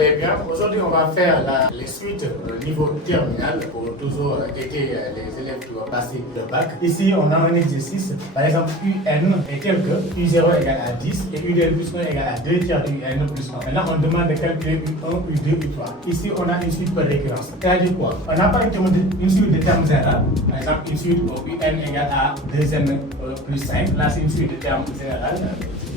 allez bien. Aujourd'hui, on va faire les suites niveau terminal pour toujours aider les élèves qui vont passer le bac. Ici, on a un exercice, par exemple, UN est tel que U0 égale à 10 et UDL plus 1 égale à 2 tiers de UN plus 1. Maintenant, on demande de calculer U1, U2, U3. Ici, on a une suite par récurrence. C'est-à-dire quoi? On n'a pas une suite de termes généraux. Par exemple, une suite où UN égale à 2N plus 5. Là, c'est une suite de termes généraux.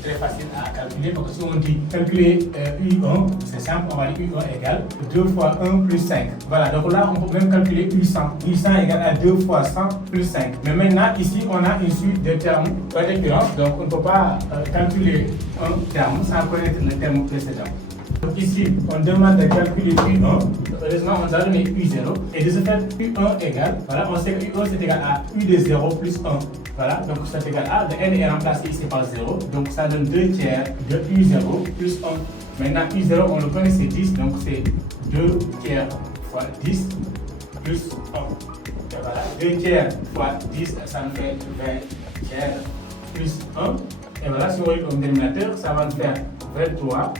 C'est très facile à calculer. Donc, si on dit calculer U1, c'est simple, on va dire U1 égale 2 fois 1 plus 5. Voilà, donc là, on peut même calculer U100. U100 égale à 2 fois 100 plus 5. Mais maintenant, ici, on a une suite de termes par récurrence. Donc, on ne peut pas calculer un terme sans connaître le terme précédent. Donc ici, on demande de calculer U1. Heureusement, on a donné U0. Et de ce fait, U1 égale, voilà, on sait que U1 c'est égal à U de 0 plus 1. Voilà, donc c'est égal à, le N est remplacé ici par 0. Donc ça donne 2 tiers de U0 plus 1. Maintenant, U0, on le connaît, c'est 10. Donc c'est 2 tiers fois 10 plus 1. Et voilà, 2 tiers fois 10, ça nous fait 20 tiers plus 1. Et voilà, si on regarde comme dénominateur, ça va nous faire 23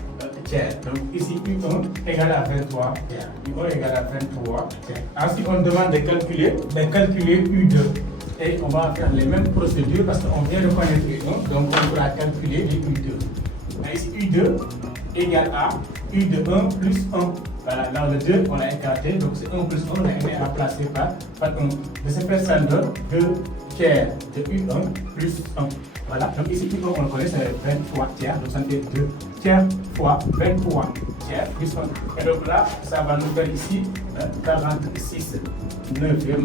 tiers. Donc ici, U1 égale à 23 tiers. U1 égale à 23 tiers. Ensuite, on demande de calculer U2. Et on va faire les mêmes procédures parce qu'on vient de connaître U1. Donc on pourra calculer les U2. Mais ici, U2 égale à U de 1 plus 1. Voilà, dans le 2, on a écarté. Donc c'est 1 plus 1, on a remplacé par 1. De ce fait, ça donne 2 tiers de U1 plus 1. Voilà, donc ici, U1, on le connaît, c'est 23 tiers. Donc ça fait 2 tiers fois 23 tiers plus 1. Et donc là, ça va nous faire ici 46 neuvième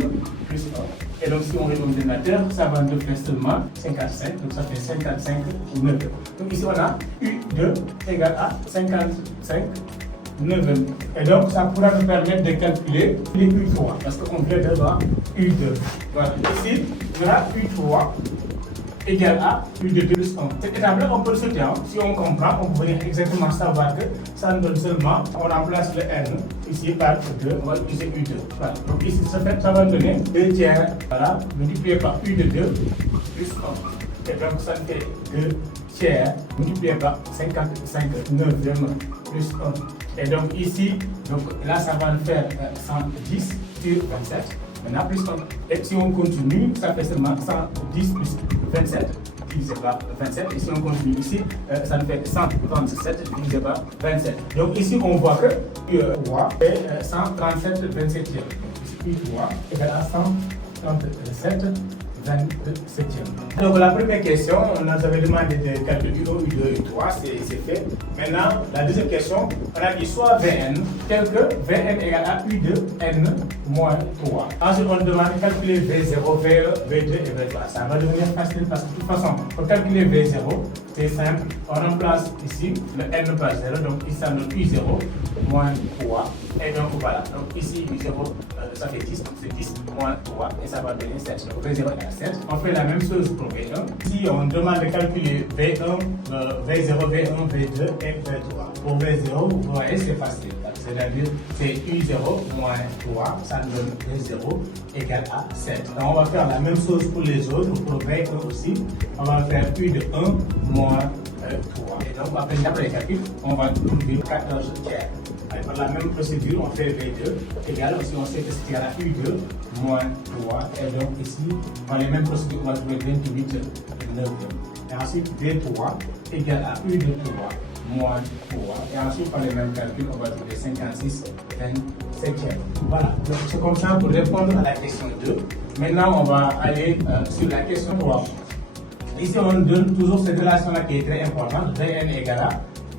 plus 1. Et donc si on réduit le dénominateur, ça va nous faire seulement 55. Donc ça fait 55 neuvième. Donc ici, on a U2 égale à 55 neuvième. Et donc ça pourra nous permettre de calculer les U3 parce qu'on vient de voir U2. Voilà, ici, on a U3 égale à U de 2 plus 1. Cette étape-là, on peut le sauter. Si on comprend, on peut venir exactement savoir que ça nous donne seulement, on remplace le N ici par 2, on va utiliser U2. Voilà. Donc ici, ça va nous donner 2 tiers, voilà, multiplié par U de 2 plus 1. Et donc ça fait 2 tiers multiplié par 55 neuvième plus 1. Et donc ici, donc là, ça va nous faire 110 sur 27. Maintenant, plus 1. Et si on continue, ça fait seulement 110 plus 27 divisé par 27. Et si on continue ici, ça nous fait 137 divisé par 27. Donc ici, on voit que U3 est 137 27e. Ici, U3 égale à 137 27e. Donc la première question, on nous avait demandé de calculer U1, U2, U3, c'est fait. Maintenant, la deuxième question, on a dit soit Vn, tel que Vn égale à U2n moins 3. Ensuite, on demande de calculer V0, V1, V2 et V3. Ça va devenir facile parce que de toute façon, pour calculer V0, c'est simple. On remplace ici le n par 0, donc ici ça donne U0 moins 3. Et donc voilà, donc ici U0, ça fait 10, donc c'est 10 moins 3 et ça va donner 7. Donc V0 égale à 7. On fait la même chose pour V1. Ici, on demande de calculer V1, V0, V1, V2 et V3. Pour V0, vous voyez, c'est facile. C'est-à-dire, c'est U0 moins 3, ça nous donne V0 égale à 7. Donc, on va faire la même chose pour les autres. Pour V1 aussi, on va faire U de 1 moins 3. Et donc, après les calculs, on va trouver 14 tiers. Et par la même procédure, on fait V2 égale, aussi on sait que c'est égal à U2 moins 3. Et donc ici, dans les mêmes procédures, on va trouver 28 neuvième. Et ensuite, V3 égale à U de 3 moins 3. Et ensuite, par les mêmes calculs, on va trouver 56 27e. Voilà, donc c'est comme ça pour répondre à la question 2. Maintenant, on va aller sur la question 3. Ici, on donne toujours cette relation-là qui est très importante. Vn égale à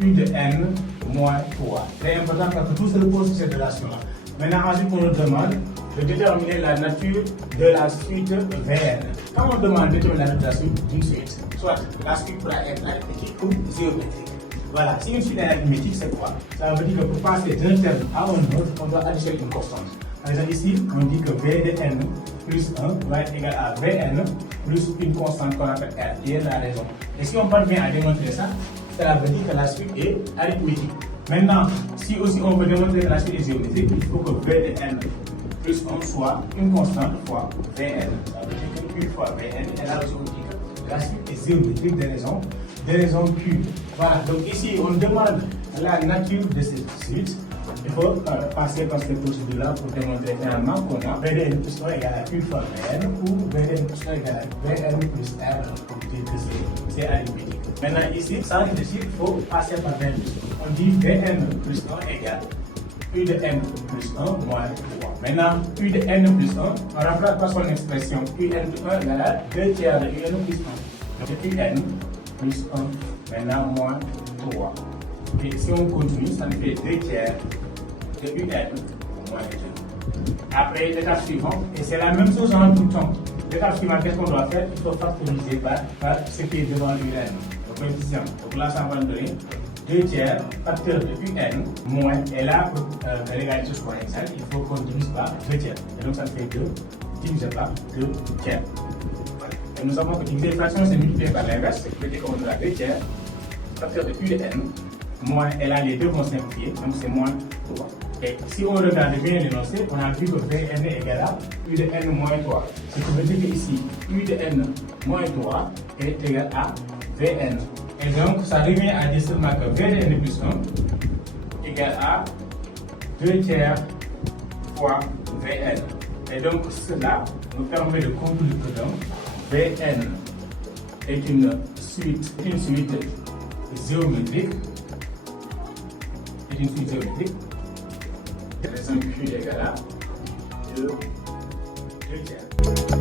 U de n moins 3. Très important parce que tout se repose sur cette relation-là. Maintenant, ensuite, on nous demande de déterminer la nature de la suite Vn. Quand on demande de déterminer la nature de la suite d'une suite, soit la suite pourra être arithmétique ou géométrique. Voilà, si une suite est arithmétique, c'est quoi? Ça veut dire que pour passer d'un terme à un autre, on doit additionner une constante. Par exemple, ici, on dit que V de n plus 1 va être égal à Vn plus une constante qu'on appelle R, qui est la raison. Et si on parvient à démontrer ça, cela veut dire que la suite est arithmétique. Maintenant, si aussi on veut démontrer que la suite est géométrique, il faut que V de n plus 1 soit une constante fois Vn. Ça veut dire que 1 fois Vn, et là aussi on dit que la suite est géométrique des raisons cubes. Voilà, donc ici on demande la nature de cette suite, il faut passer par cette procédure-là pour démontrer finalement comment Vn plus 1 égale à 1 fois Vn ou Vn plus 1 égale à Vn plus R pour dire que c'est arithmétique. Maintenant ici, sans réfléchir, il faut passer par Vn plus 1. On dit Vn plus 1 égale U de n plus 1 moins 3. Maintenant, U de n plus 1, on remplace par son expression Un plus 1 égale à 2 tiers de Un plus 1. Donc Un plus 1, maintenant moins 3. Et si on continue, ça nous fait 2 tiers de Un moins 2. Après, l'étape suivante, et c'est la même chose en tout temps. L'étape suivante, qu'est-ce qu'on doit faire? Il faut factoriser par ce qui est devant Un, le coefficient. Donc là, ça va nous donner 2 tiers facteur de Un moins, et là, pour que l'égalité soit exacte, il faut qu'on divise par 2 tiers. Et donc ça fait 2 divisé par 2 tiers. Voilà. Et nous savons que diviser une fraction, c'est multiplié par l'inverse, ce qui veut dire qu'on aura 2 tiers facteur de Un moins, et là les deux vont simplifier, donc c'est moins 3. Et si on regarde bien l'énoncé, on a vu que Vn est égal à U de n moins 3. Ce qui veut dire qu'ici, U de n moins 3 est égal à Vn. Et donc, ça revient à dire seulement que V de n plus 1 égale à 2 tiers fois Vn. Et donc, cela nous permet de conclure que donc, Vn est une suite géométrique. Raison Q égale à 2 tiers.